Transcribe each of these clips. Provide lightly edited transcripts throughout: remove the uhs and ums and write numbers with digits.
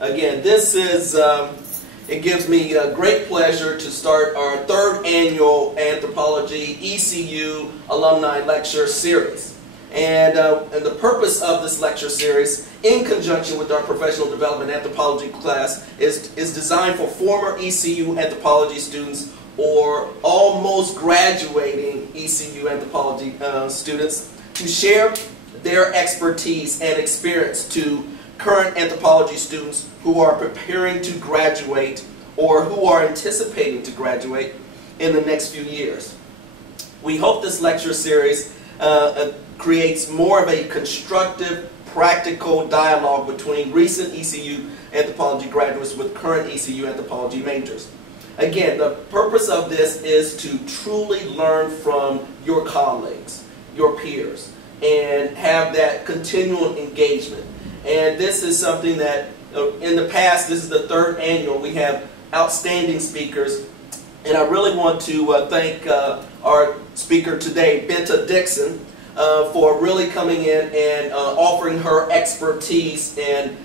Again, it gives me great pleasure to start our third annual Anthropology ECU Alumni Lecture Series. And the purpose of this lecture series, in conjunction with our professional development anthropology class, is designed for former ECU anthropology students or almost graduating ECU anthropology students to share their expertise and experience to current anthropology students who are preparing to graduate or who are anticipating to graduate in the next few years. We hope this lecture series creates more of a constructive, practical dialogue between recent ECU anthropology graduates with current ECU anthropology majors. Again, the purpose of this is to truly learn from your colleagues, your peers, and have that continual engagement. And this is something that, in the past, this is the third annual, we have outstanding speakers. And I really want to thank our speaker today, Binta Dixon, for really coming in and offering her expertise and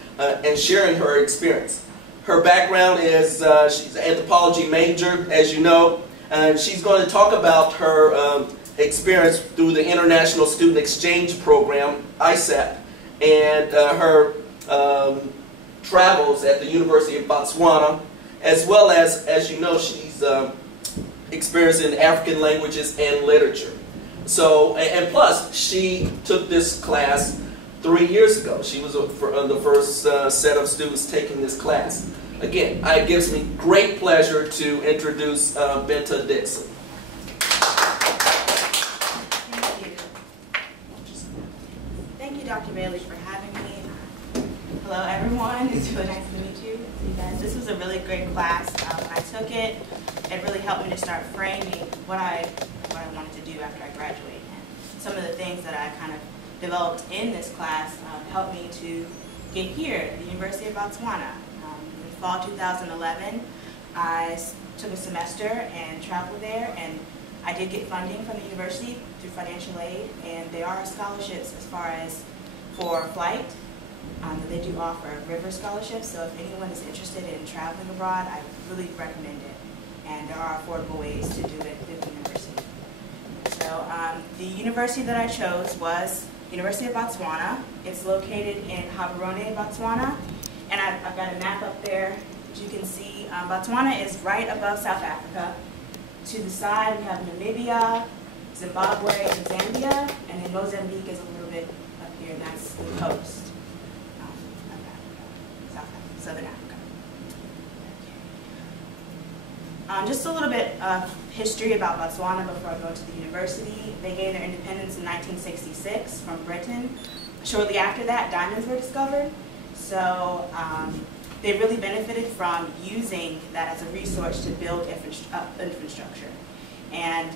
sharing her experience. Her background is she's an anthropology major, as you know, and she's going to talk about her experience through the International Student Exchange Program, ISAP, and her travels at the University of Botswana, as well as you know, she's experienced in African languages and literature. So, and plus, she took this class 3 years ago. She was the first set of students taking this class. Again, it gives me great pleasure to introduce Binta Dixon. Thank you, Dr. Bailey, for having me. Hello, everyone. It's really nice to meet you. You guys, this was a really great class. When I took it, it really helped me to start framing what I wanted to do after I graduate. And some of the things that I kind of developed in this class helped me to get here at the University of Botswana. In fall 2011, I took a semester and traveled there, and I did get funding from the university through financial aid, and there are scholarships as far as for flight. They do offer river scholarships, so if anyone is interested in traveling abroad, I really recommend it. And there are affordable ways to do it with the university. So the university that I chose was University of Botswana. It's located in Gaborone, Botswana. And I've got a map up there. As you can see, Botswana is right above South Africa. To the side, we have Namibia, Zimbabwe, and Zambia. And then Mozambique is a little bit up here, and that's the coast. Southern Africa. Just a little bit of history about Botswana before I go to the university. They gained their independence in 1966 from Britain. Shortly after that, diamonds were discovered. So they really benefited from using that as a resource to build infrastructure. And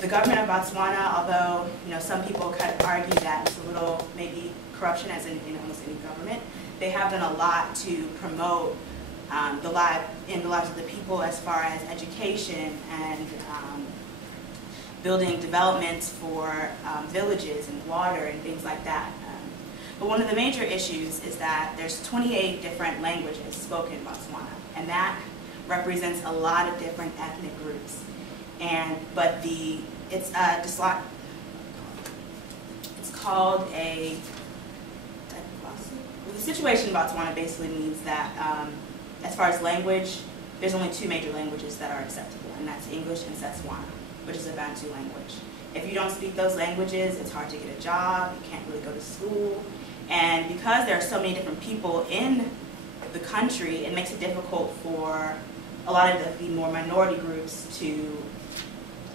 the government of Botswana, although some people kind of argue that it's a little maybe corruption, as in almost any government, they have done a lot to promote the lives of the people as far as education and building developments for villages and water and things like that. But one of the major issues is that there's 28 different languages spoken in Botswana, and that represents a lot of different ethnic groups. But it's called a the situation in Botswana basically means that as far as language, there's only two major languages that are acceptable, and that's English and Setswana, which is a Bantu language. If you don't speak those languages, it's hard to get a job, you can't really go to school, and because there are so many different people in the country, it makes it difficult for a lot of the more minority groups to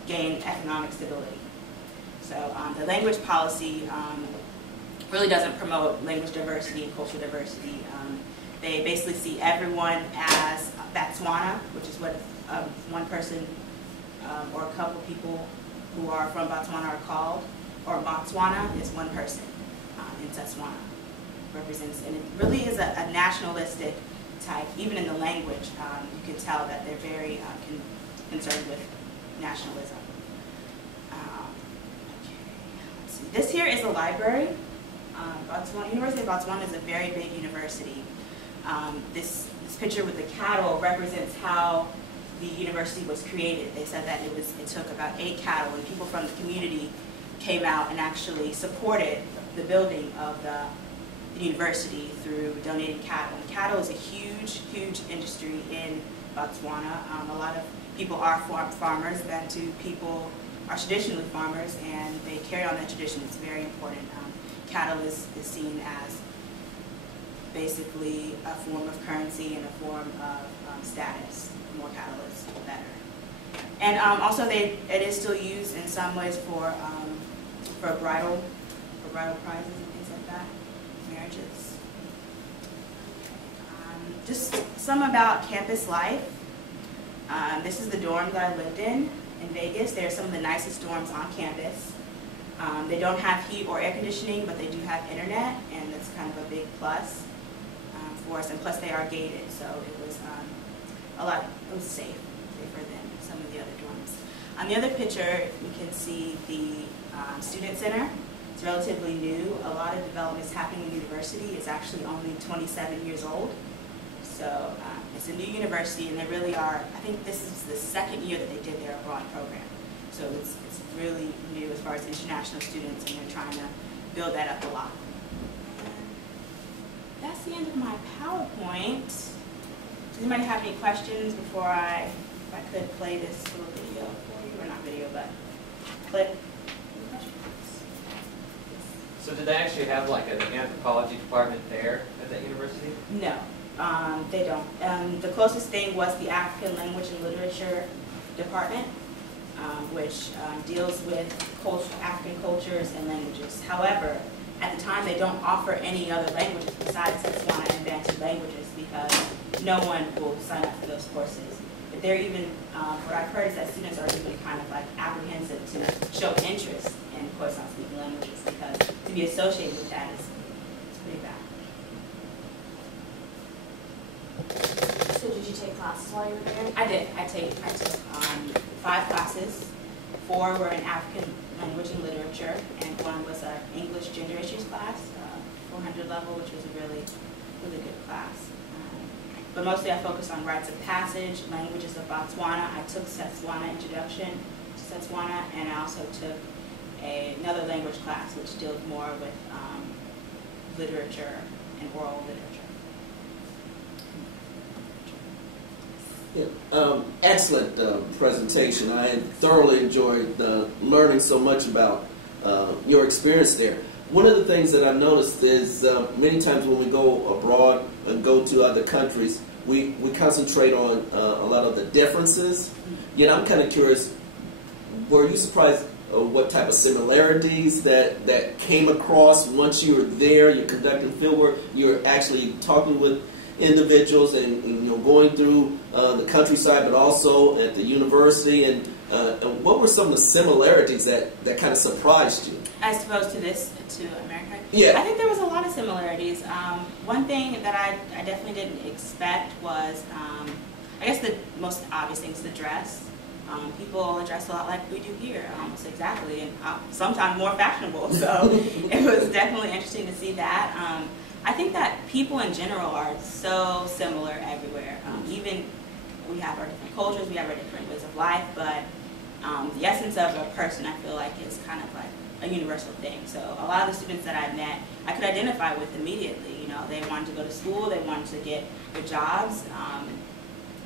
gain economic stability. So the language policy really doesn't promote language diversity and cultural diversity. They basically see everyone as Botswana, which is what one person or a couple people who are from Botswana are called, or Botswana is one person in Setswana represents, and it really is a nationalistic type. Even in the language, you can tell that they're very concerned with nationalism. Let's see. This here is a library. University of Botswana is a very big university. This picture with the cattle represents how the university was created. They said that it took about 8 cattle, and people from the community came out and actually supported the building of the university through donating cattle. And cattle is a huge, huge industry in Botswana. A lot of people are farmers. Bantu people are traditionally farmers, and they carry on that tradition. It's very important. Cattle is seen as basically a form of currency and a form of status. The more cattle is, the better. And also, it is still used in some ways for bridal prizes and things like that, marriages. Just some about campus life. This is the dorm that I lived in Vegas. They're some of the nicest dorms on campus. They don't have heat or air conditioning, but they do have internet, and that's kind of a big plus for us. And plus, they are gated, so it was it was safer than some of the other dorms. On the other picture, you can see the student center. It's relatively new. A lot of development is happening in the university. It's actually only 27 years old. So it's a new university, and they really are, I think this is the second year that they did their abroad program. So it's really new as far as international students, and they're trying to build that up a lot. And that's the end of my PowerPoint. Does anybody have any questions before if I could play this little video for you, or not video, but clip? Any questions? So did they actually have like an anthropology department there at that university? No. They don't. The closest thing was the African Language and Literature Department, which deals with African cultures and languages. However, at the time, they don't offer any other languages besides Setswana and Bantu languages, because no one will sign up for those courses. But they're even, what I've heard is that students are even kind of like apprehensive to show interest in course on speaking languages, because to be associated with that is pretty bad. So did you take classes while you were there? I did. I took 5 classes. 4 were in African language and literature, and 1 was an English gender issues class, 400 level, which was a really, really good class. But mostly I focused on rites of passage, languages of Botswana. I took Setswana, introduction to Setswana, and I also took another language class, which deals more with literature and oral literature. Yeah, excellent presentation. I thoroughly enjoyed learning so much about your experience there. One of the things that I've noticed is many times when we go abroad and go to other countries, we concentrate on a lot of the differences. Yet I'm kind of curious, were you surprised what type of similarities that came across once you were there, you're conducting fieldwork, you're actually talking with individuals and going through the countryside, but also at the university, and what were some of the similarities that kind of surprised you? As opposed to America? Yeah. I think there was a lot of similarities. One thing that I definitely didn't expect was, I guess the most obvious thing is the dress. People dress a lot like we do here, almost exactly, and sometimes more fashionable. So it was definitely interesting to see that. I think that people in general are so similar everywhere. Even we have our different cultures, we have our different ways of life, but the essence of a person, I feel like, is kind of like a universal thing. So a lot of the students that I met, I could identify with immediately. You know, they wanted to go to school, they wanted to get good jobs.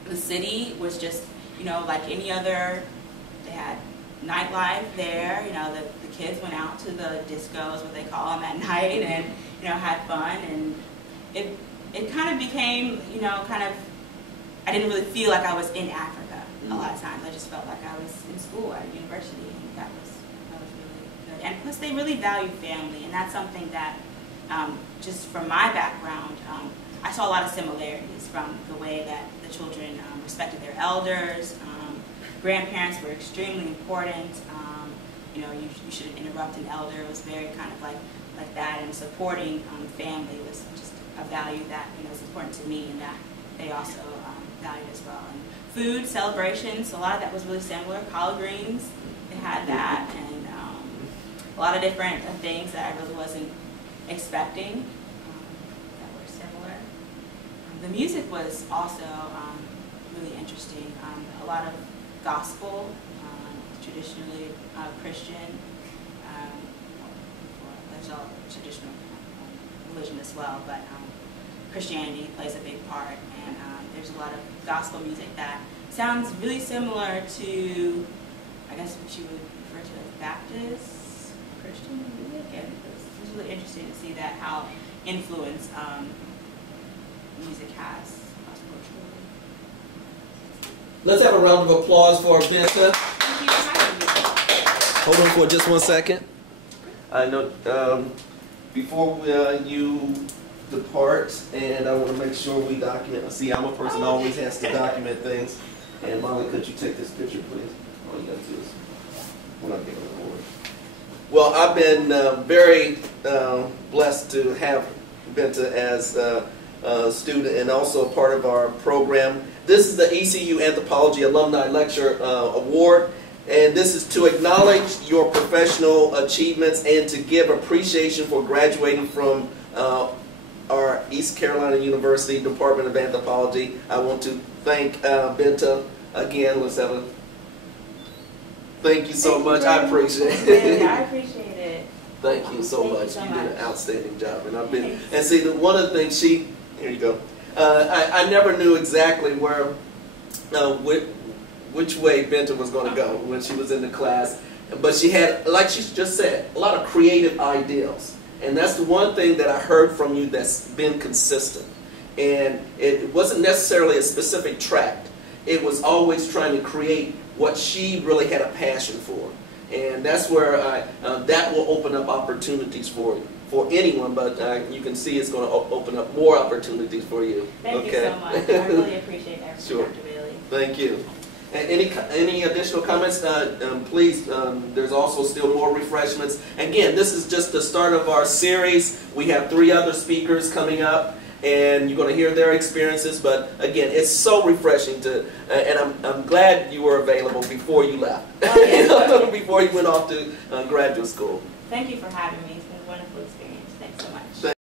The city was just, like any other. They had nightlife there. The kids went out to the discos, what they call them, at night, and had fun. And it kind of became, I didn't really feel like I was in Africa a lot of times. I just felt like I was in school at a university, and that was really good. And plus, they really value family, and that's something that, just from my background, I saw a lot of similarities from the way that the children respected their elders. Grandparents were extremely important. You shouldn't interrupt an elder. It was very kind of like that, and supporting family was just a value that was important to me, and that they also valued as well. And food, celebrations, a lot of that was really similar. Collard greens, they had that, and a lot of different things that I really wasn't expecting that were similar. The music was also really interesting. A lot of gospel, traditionally Christian. There's a traditional religion as well, but Christianity plays a big part, and there's a lot of gospel music that sounds really similar to, I guess, what you would refer to as Baptist Christian music, and it was really interesting to see that, how influence music has cross-culturally. Let's have a round of applause for Binta. Thank you for having me. Hold on for just 1 second. I know before you depart, and I want to make sure we document. See, I'm a person who always has to document things. And Molly, could you take this picture, please? All you got to do is, we're not giving an award. Well, I've been very blessed to have Binta as a student and also a part of our program. This is the ECU Anthropology Alumni Lecture Award. And this is to acknowledge your professional achievements and to give appreciation for graduating from our East Carolina University Department of Anthropology. I want to thank Binta again. Let's have a thank you so much. I appreciate it. I appreciate it. Thank you so much. You did an outstanding job. And I've been and see one of the things here you go. I never knew exactly where which way Binta was going to go when she was in the class. But she had, like she just said, a lot of creative ideas. And that's the one thing that I heard from you that's been consistent. And it wasn't necessarily a specific tract. It was always trying to create what she really had a passion for. And that's where that will open up opportunities for anyone, but you can see it's going to open up more opportunities for you. Thank you so much. I really appreciate everything, Sure. Dr. Bailey. Thank you. And any additional comments? Please, there's also still more refreshments. Again, this is just the start of our series. We have 3 other speakers coming up, and you're going to hear their experiences. But again, it's so refreshing to, and I'm glad you were available before you left, Oh, yes. before you went off to graduate school. Thank you for having me. It's been a wonderful experience. Thanks so much.